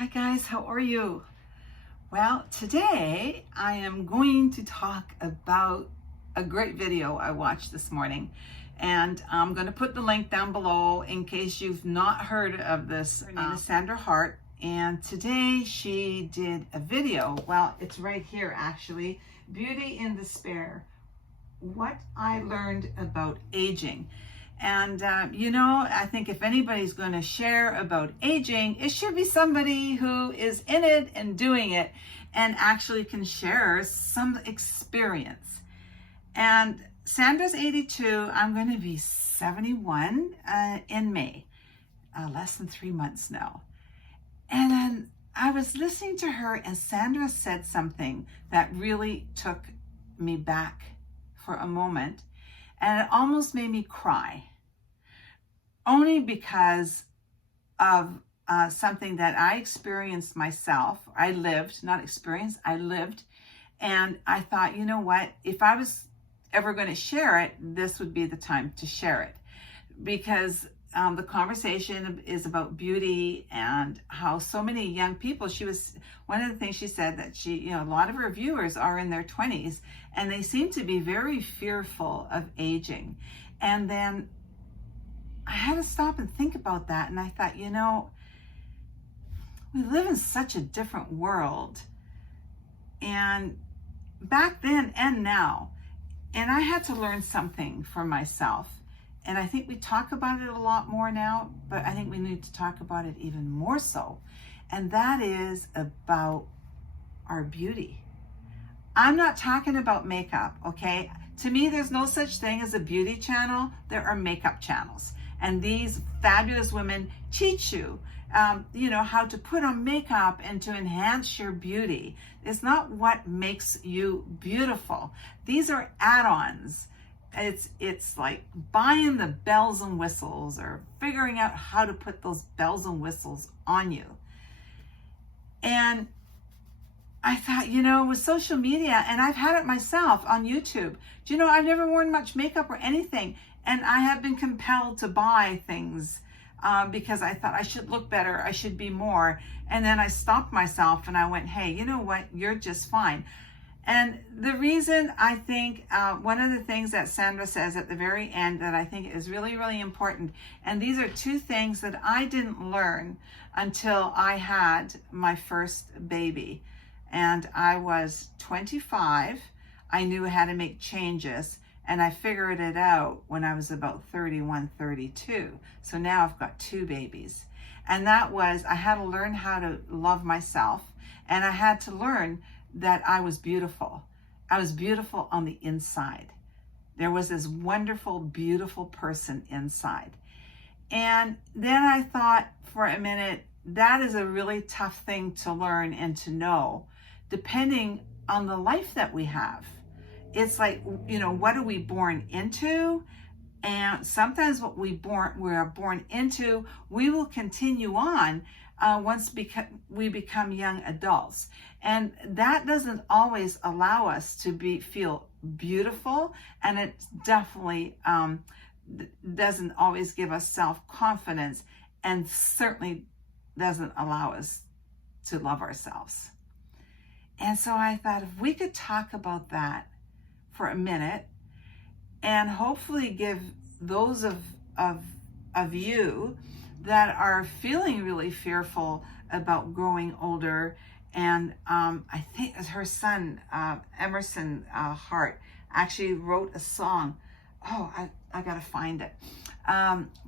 Hi guys, how are you? Well, today I am going to talk about a great video I watched this morning, and I'm going to put the link down below in case you've not heard of this. Her name is Sandra Hart, and today she did a video. Well, it's right here actually. Beauty in Despair. What I learned about aging. And, I think if anybody's going to share about aging, it should be somebody who is in it and doing it and actually can share some experience. And Sandra's 82. I'm going to be 71 in May, less than 3 months now. And then I was listening to her, and Sandra said something that really took me back for a moment, and it almost made me cry. Only because of something that I experienced myself. I lived, not experienced, I lived. And I thought, you know what? If I was ever going to share it, this would be the time to share it. Because the conversation is about beauty and how so many young people, one of the things she said that a lot of her viewers are in their 20s and they seem to be very fearful of aging. And then I had to stop and think about that. And I thought, we live in such a different world. And back then and now, and I had to learn something for myself. And I think we talk about it a lot more now, but I think we need to talk about it even more so. And that is about our beauty. I'm not talking about makeup, okay? To me, there's no such thing as a beauty channel. There are makeup channels. And these fabulous women teach you, how to put on makeup and to enhance your beauty. It's not what makes you beautiful. These are add-ons. It's like buying the bells and whistles or figuring out how to put those bells and whistles on you. And I thought, with social media, and I've had it myself on YouTube, I've never worn much makeup or anything. And I have been compelled to buy things because I thought I should look better, I should be more. And then I stopped myself and I went, hey, you know what? You're just fine. And the reason I think, one of the things that Sandra says at the very end that I think is really, really important, and these are two things that I didn't learn until I had my first baby. And I was 25. I knew how to make changes. And I figured it out when I was about 31, 32. So now I've got 2 babies. And that was, I had to learn how to love myself. And I had to learn that I was beautiful. I was beautiful on the inside. There was this wonderful, beautiful person inside. And then I thought for a minute, that is a really tough thing to learn and to know, depending on the life that we have. It's like, what are we born into? And sometimes what we are born into, we will continue on once we become young adults. And that doesn't always allow us to feel beautiful. And it definitely doesn't always give us self-confidence, and certainly doesn't allow us to love ourselves. And so I thought if we could talk about that for a minute, and hopefully give those of you that are feeling really fearful about growing older. And I think her son, Emerson Hart, actually wrote a song. Oh, I gotta find it.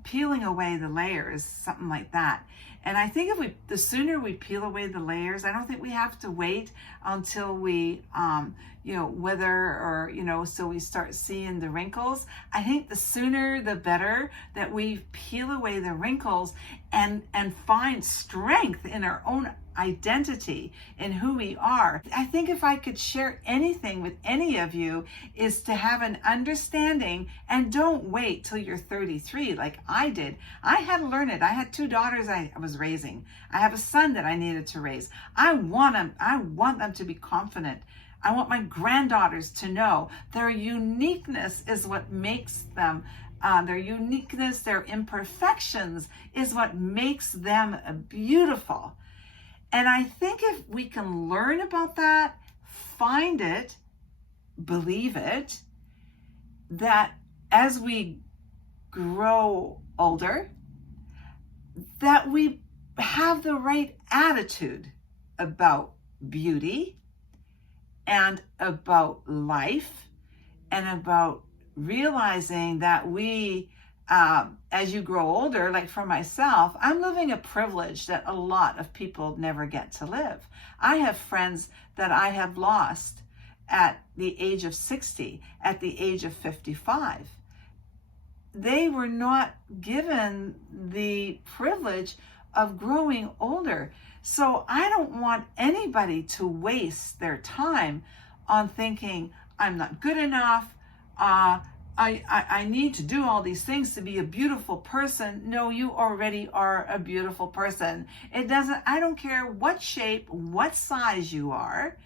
Peeling Away the Layers, something like that. And I think the sooner we peel away the layers, I don't think we have to wait until we, wither or, so we start seeing the wrinkles. I think the sooner the better that we peel away the wrinkles and find strength in our own identity in who we are. I think if I could share anything with any of you is to have an understanding, and don't wait till you're 33 like I did. I had to learn it. I had 2 daughters I was raising. I have a son that I needed to raise. I want them to be confident. I want my granddaughters to know their uniqueness is what makes them their uniqueness, their imperfections is what makes them beautiful. And I think if we can learn about that, find it, believe it, that as we grow older, that we have the right attitude about beauty and about life and about realizing that we, as you grow older, like for myself, I'm living a privilege that a lot of people never get to live. I have friends that I have lost at the age of 60, at the age of 55. They were not given the privilege of growing older. So I don't want anybody to waste their time on thinking, I'm not good enough, I need to do all these things to be a beautiful person. No, you already are a beautiful person. I don't care what shape, what size you are,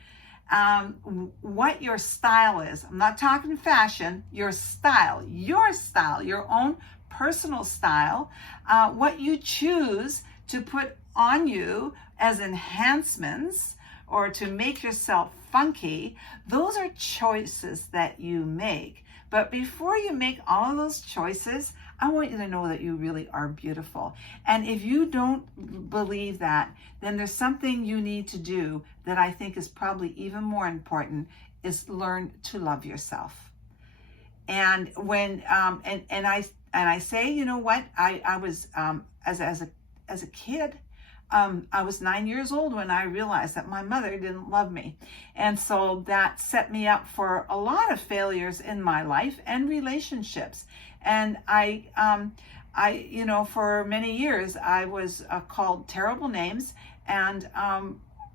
what your style is. I'm not talking fashion, your style, your own personal style, what you choose to put on you as enhancements or to make yourself funky. Those are choices that you make. But before you make all of those choices, I want you to know that you really are beautiful. And if you don't believe that, then there's something you need to do that I think is probably even more important, is learn to love yourself. And when I say, you know what, I was as a kid, I was 9 years old when I realized that my mother didn't love me. And so that set me up for a lot of failures in my life and relationships. And I for many years, I was called terrible names. And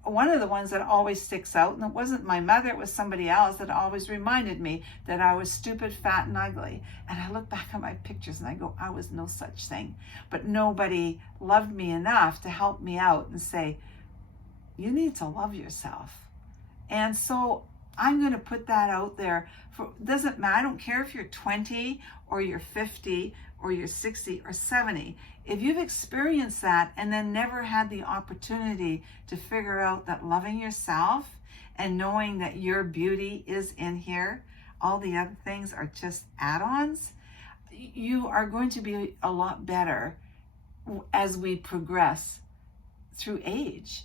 one of the ones that always sticks out, and it wasn't my mother, it was somebody else that always reminded me that I was stupid, fat, and ugly. And I look back at my pictures and I go, I was no such thing. But nobody loved me enough to help me out and say, you need to love yourself. And so I'm going to put that out there. Doesn't matter. I don't care if you're 20 or you're 50 or you're 60 or 70. If you've experienced that and then never had the opportunity to figure out that loving yourself and knowing that your beauty is in here, all the other things are just add-ons, you are going to be a lot better as we progress through age.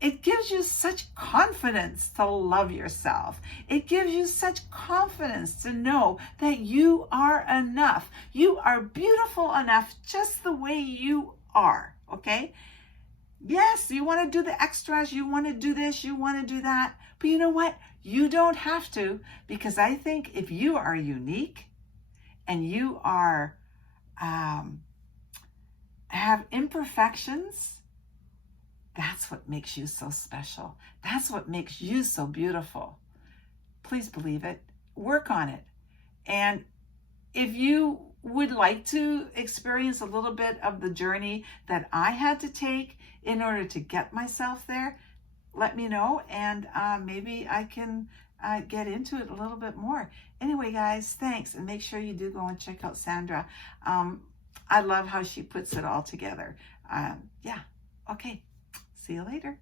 It gives you such confidence to love yourself. It gives you such confidence to know that you are enough. You are beautiful enough just the way you are, okay? Yes, you want to do the extras, you want to do this, you want to do that, but you know what? You don't have to, because I think if you are unique and you are have imperfections, that's what makes you so special. That's what makes you so beautiful. Please believe it. Work on it. And if you would like to experience a little bit of the journey that I had to take in order to get myself there, let me know, and maybe I can get into it a little bit more. Anyway, guys, thanks. And make sure you do go and check out Sandra. I love how she puts it all together. Yeah. Okay. See you later.